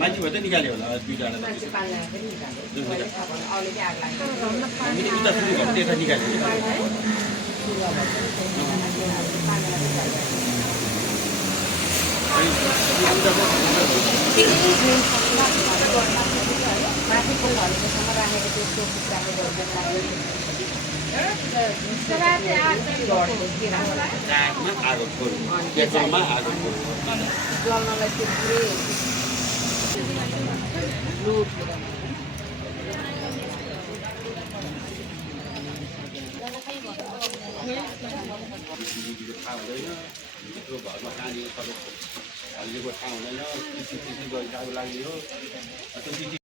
मान्छे भए त निकाल्यो होला दुईजना उता सुरु घर त्यता निकाल्यो आगो पेट्रोलमा आगो जल्नलाई त्यो पुरै लुट थाहा हुँदैन भित्र घरमा कहाँनिर सबै हल्लिएको थाहा हुँदैन लागि हो